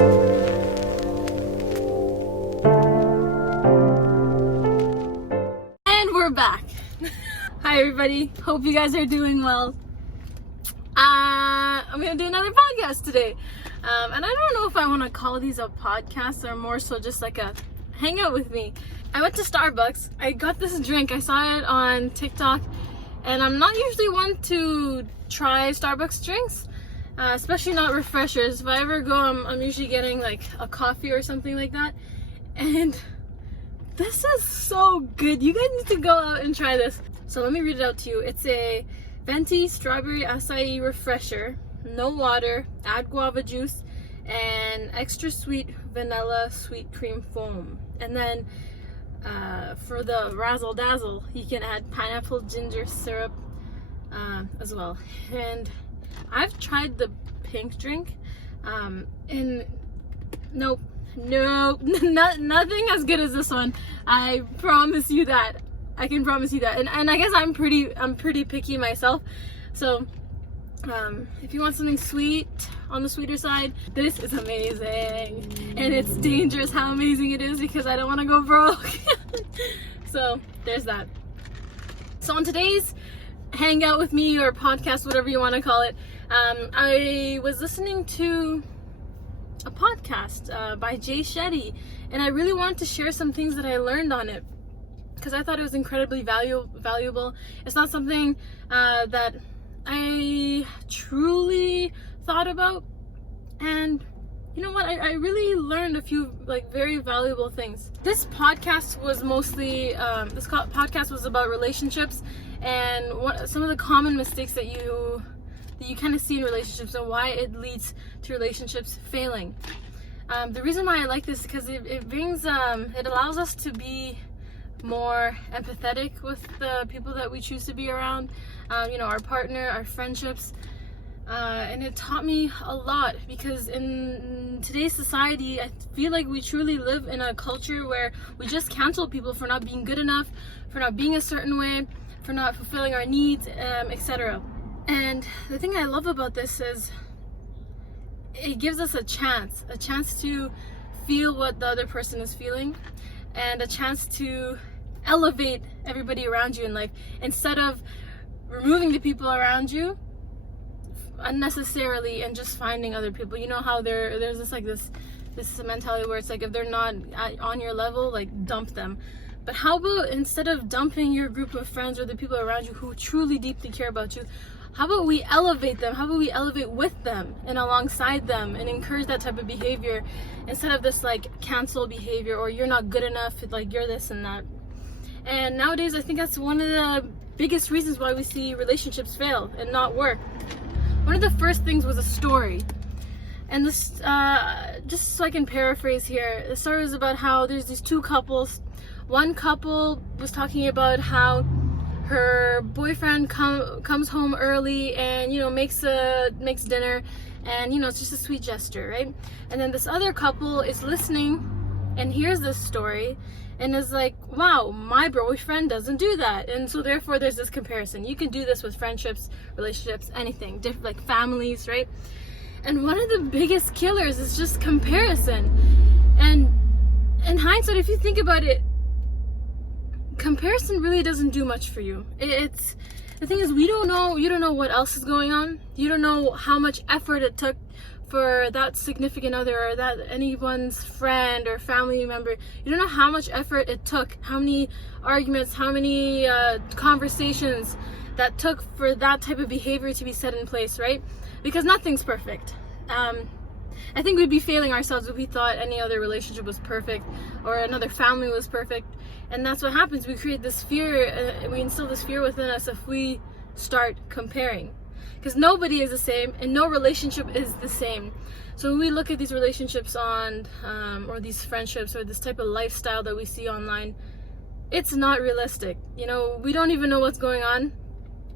And we're back. Hi everybody, hope you guys are doing well. I'm gonna do another podcast today. And I don't know if I want to call these a podcast or more so just like a hangout with me. I went to Starbucks, I got this drink, I saw it on TikTok, and I'm not usually one to try Starbucks drinks, especially not refreshers. If I ever go, I'm usually getting like a coffee or something like that. And this is so good. You guys need to go out and try this. So let me read it out to you. It's a venti strawberry acai refresher, no water, add guava juice, and extra sweet vanilla sweet cream foam. And then for the razzle dazzle, you can add pineapple ginger syrup as well. And I've tried the pink drink, and nope, nothing as good as this one. I promise you that. I can promise you that. And I guess I'm pretty picky myself. So if you want something sweet, on the sweeter side, this is amazing. And it's dangerous how amazing it is because I don't want to go broke. So there's that. So on today's hangout with me or podcast, whatever you want to call it, I was listening to a podcast by Jay Shetty, and I really wanted to share some things that I learned on it because I thought it was incredibly valuable. It's not something that I truly thought about, and you know what, I really learned a few like very valuable things. This podcast was mostly podcast was about relationships and some of the common mistakes that you kind of see in relationships and why it leads to relationships failing. The reason why I like this is because it brings it allows us to be more empathetic with the people that we choose to be around, our partner, our friendships, and it taught me a lot because in today's society I feel like we truly live in a culture where we just cancel people for not being good enough, for not being a certain way, for not fulfilling our needs, etc. And the thing I love about this is it gives us a chance to feel what the other person is feeling, and a chance to elevate everybody around you in life instead of removing the people around you unnecessarily and just finding other people. You know how there's this mentality where it's like if they're not on your level, like dump them. But how about instead of dumping your group of friends or the people around you who truly deeply care about you, how about we elevate them? How about we elevate with them and alongside them and encourage that type of behavior instead of this like cancel behavior or you're not good enough, like you're this and that. And nowadays I think that's one of the biggest reasons why we see relationships fail and not work. One of the first things was a story. And this, just so I can paraphrase here, the story was about how there's these two couples. One couple was talking about how her boyfriend comes home early and makes dinner, and it's just a sweet gesture, right? And then this other couple is listening and hears this story and is like, wow, my boyfriend doesn't do that. And so therefore there's this comparison. You can do this with friendships, relationships, anything, like families, right? And one of the biggest killers is just comparison. And in hindsight, if you think about it, comparison really doesn't do much for you. It's the thing is, you don't know what else is going on. You don't know how much effort it took for that significant other or that anyone's friend or family member. You don't know how much effort it took, how many arguments, how many conversations that took for that type of behavior to be set in place, right? Because nothing's perfect. I think we'd be failing ourselves if we thought any other relationship was perfect or another family was perfect. And that's what happens. We create this fear, we instill this fear within us if we start comparing. Because nobody is the same and no relationship is the same. So when we look at these relationships or these friendships or this type of lifestyle that we see online, it's not realistic. We don't even know what's going on.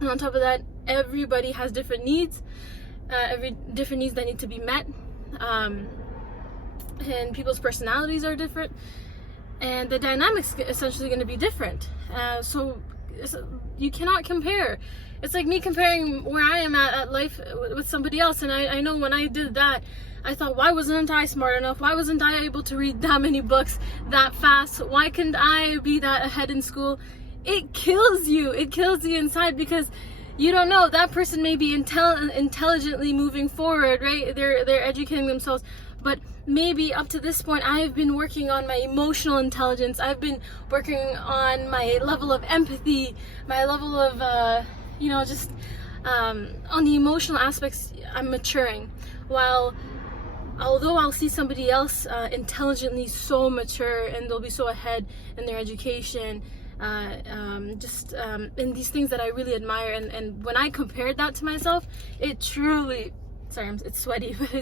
And on top of that, everybody has different needs, different needs that need to be met. And people's personalities are different. And the dynamics essentially going to be different. So you cannot compare. It's like me comparing where I am at life with somebody else. And I know when I did that, I thought, why wasn't I smart enough? Why wasn't I able to read that many books that fast? Why couldn't I be that ahead in school? It kills you. It kills you inside, because you don't know, that person may be intelligently moving forward, right? They're educating themselves, but maybe up to this point I have been working on my emotional intelligence. I've been working on my level of empathy, my level of just on the emotional aspects. I'm maturing, while although I'll see somebody else intelligently so mature, and they'll be so ahead in their education, in these things that I really admire, and when I compared that to myself, it truly, it's sweaty, but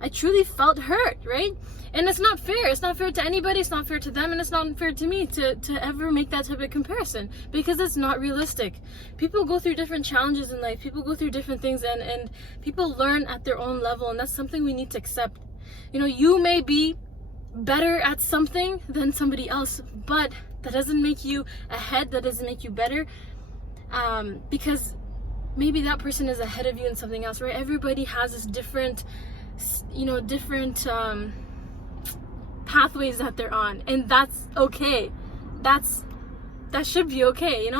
I truly felt hurt, right? And it's not fair. It's not fair to anybody. It's not fair to them, and it's not fair to me to ever make that type of comparison, because it's not realistic. People go through different challenges in life. People go through different things, and people learn at their own level, and that's something we need to accept. You may be better at something than somebody else, but that doesn't make you ahead. That doesn't make you better, because maybe that person is ahead of you in something else, right? Everybody has this different pathways that they're on, and that's okay. That should be okay.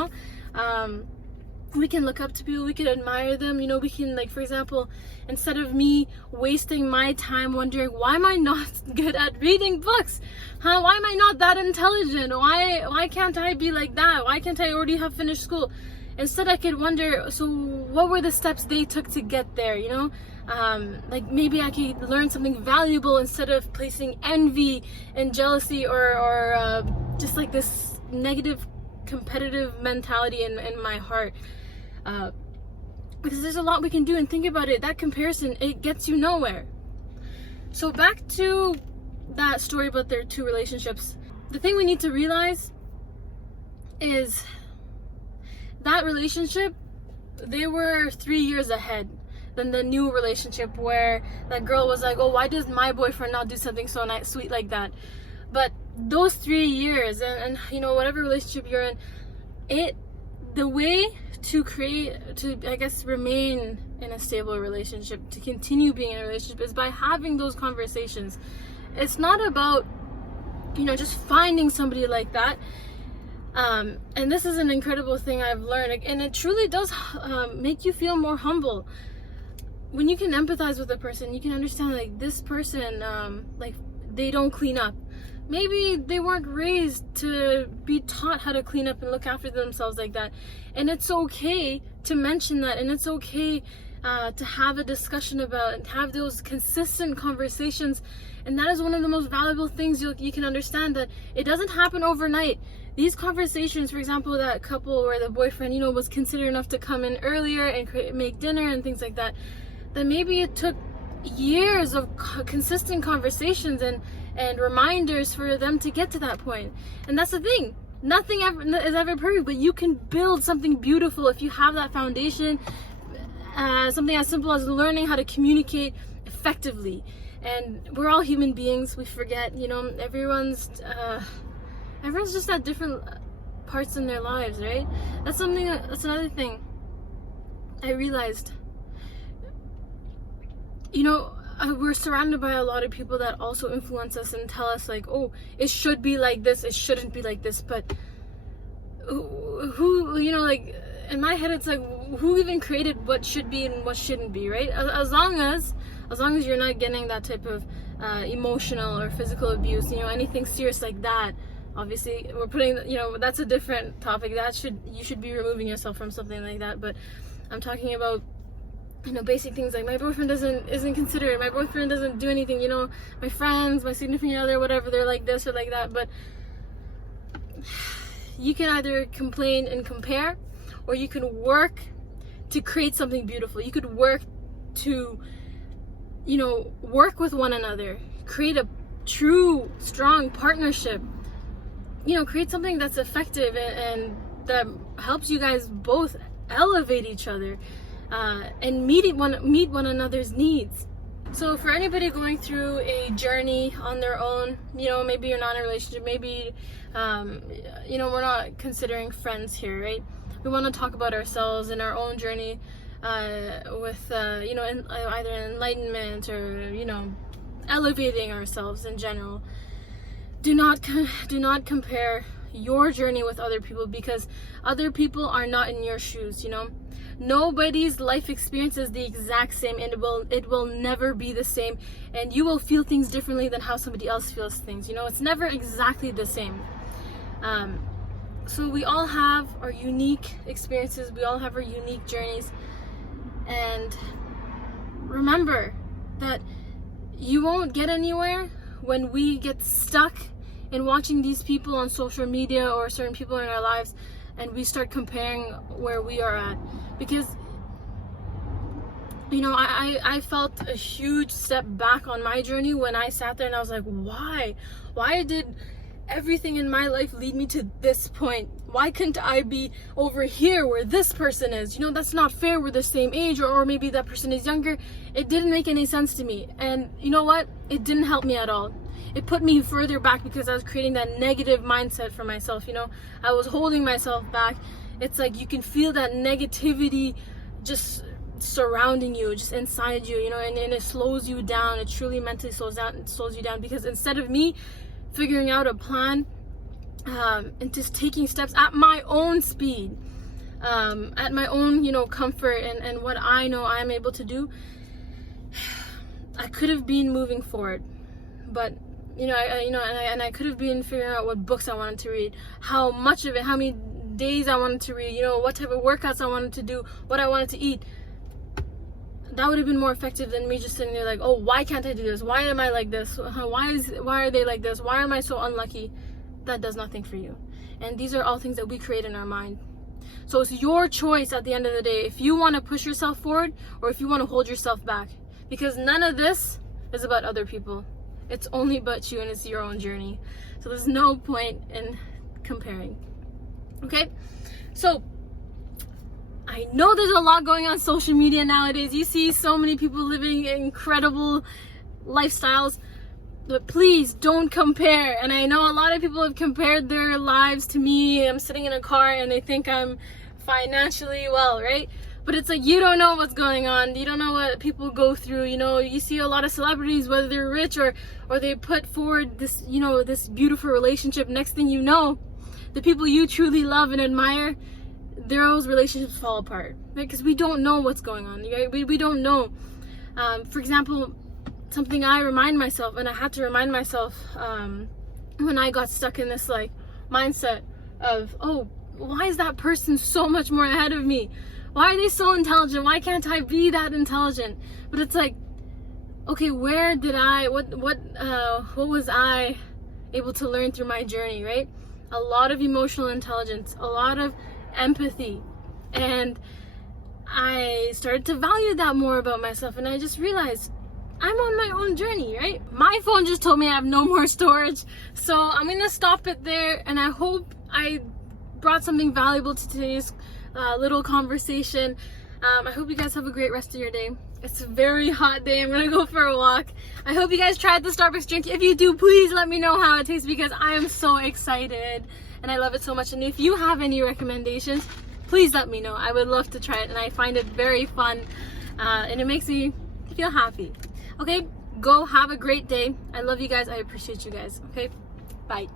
We can look up to people, we can admire them, we can, like, for example, instead of me wasting my time wondering, why am I not good at reading books? Why am I not that intelligent? Why can't I be like that? Why can't I already have finished school? Instead, I could wonder, so what were the steps they took to get there, like, maybe I could learn something valuable instead of placing envy and jealousy or just like this negative competitive mentality in my heart. Because there's a lot we can do, and think about it, that comparison, it gets you nowhere. So back to that story about their two relationships. The thing we need to realize is that relationship, they were 3 years ahead than the new relationship, where that girl was like, oh, why does my boyfriend not do something so nice, sweet like that? But those 3 years, and whatever relationship you're in, the way to remain in a stable relationship, to continue being in a relationship, is by having those conversations. It's not about just finding somebody like that. And this is an incredible thing I've learned, and it truly does make you feel more humble. When you can empathize with a person, you can understand, like, this person, like, they don't clean up. Maybe they weren't raised to be taught how to clean up and look after themselves like that. And it's okay to mention that, and it's okay to have a discussion about, and have those consistent conversations. And that is one of the most valuable things you can understand, that it doesn't happen overnight. These conversations, for example, that couple where the boyfriend, was considerate enough to come in earlier and make dinner and things like that, that maybe it took years of consistent conversations and reminders for them to get to that point. And that's the thing. Nothing is ever perfect, but you can build something beautiful if you have that foundation. Something as simple as learning how to communicate effectively. And we're all human beings. We forget, everyone's just at different parts in their lives, right? That's another thing I realized. We're surrounded by a lot of people that also influence us and tell us, like, oh, it should be like this, it shouldn't be like this. But who, like, in my head, it's like, who even created what should be and what shouldn't be, right? As long as you're not getting that type of emotional or physical abuse, anything serious like that, obviously we're putting, that's a different topic. You should be removing yourself from something like that. But I'm talking about, basic things like, my boyfriend isn't considerate, my boyfriend doesn't do anything, my friends, my significant other, whatever, they're like this or like that. But you can either complain and compare, or you can work to create something beautiful. You could work to, work with one another, create a true, strong partnership, create something that's effective and that helps you guys both elevate each other. And meet one another's needs. So for anybody going through a journey on their own, maybe you're not in a relationship, maybe we're not considering friends here, right? We want to talk about ourselves and our own journey. either enlightenment or, elevating ourselves in general. Do not compare your journey with other people, because other people are not in your shoes. Nobody's life experience is the exact same, and it will never be the same, and you will feel things differently than how somebody else feels things. It's never exactly the same. So we all have our unique experiences, we all have our unique journeys, and remember that you won't get anywhere when we get stuck in watching these people on social media or certain people in our lives, and we start comparing where we are at. Because I felt a huge step back on my journey when I sat there and I was like, why did everything in my life lead me to this point? Why couldn't I be over here where this person is? That's not fair. We're the same age, or maybe that person is younger. It didn't make any sense to me, and you know what, it didn't help me at all. It put me further back, because I was creating that negative mindset for myself. I was holding myself back. It's like you can feel that negativity just surrounding you, just inside you, and it slows you down. It truly mentally slows you down, because instead of me figuring out a plan and just taking steps at my own speed, at my own comfort and what I know I'm able to do, I could have been moving forward. But I could have been figuring out what books I wanted to read, how much of it, how many days I wanted to read, what type of workouts I wanted to do, what I wanted to eat. That would have been more effective than me just sitting there like, oh, why can't I do this? Why am I like this? Why are they like this? Why am I so unlucky? That does nothing for you. And these are all things that we create in our mind. So it's your choice at the end of the day, if you want to push yourself forward or if you want to hold yourself back. Because none of this is about other people. It's only about you, and it's your own journey. So there's no point in comparing. Okay? So I know there's a lot going on social media nowadays. You see so many people living incredible lifestyles, but please don't compare. And I know a lot of people have compared their lives to me. I'm sitting in a car and they think I'm financially well, right? But it's like, you don't know what's going on. You don't know what people go through. You see a lot of celebrities, whether they're rich or they put forward this, this beautiful relationship. Next thing you know, the people you truly love and admire, those relationships fall apart, right? Because we don't know what's going on, right? We don't know. For example, something I remind myself, and I had to remind myself when I got stuck in this mindset of, oh, why is that person so much more ahead of me? Why are they so intelligent? Why can't I be that intelligent? But it's like, okay, where did what was I able to learn through my journey, right? A lot of emotional intelligence, a lot of empathy, and I started to value that more about myself, and I just realized I'm on my own journey, right? My phone just told me I have no more storage, so I'm gonna stop it there, and I hope I brought something valuable to today's little conversation. I hope you guys have a great rest of your day. It's a very hot day. I'm gonna go for a walk. I hope you guys tried the Starbucks drink. If you do, please let me know how it tastes, because I am so excited and I love it so much. And if you have any recommendations, please let me know. I would love to try it, and I find it very fun and it makes me feel happy. Okay, go have a great day. I love you guys. I appreciate you guys. Okay, bye.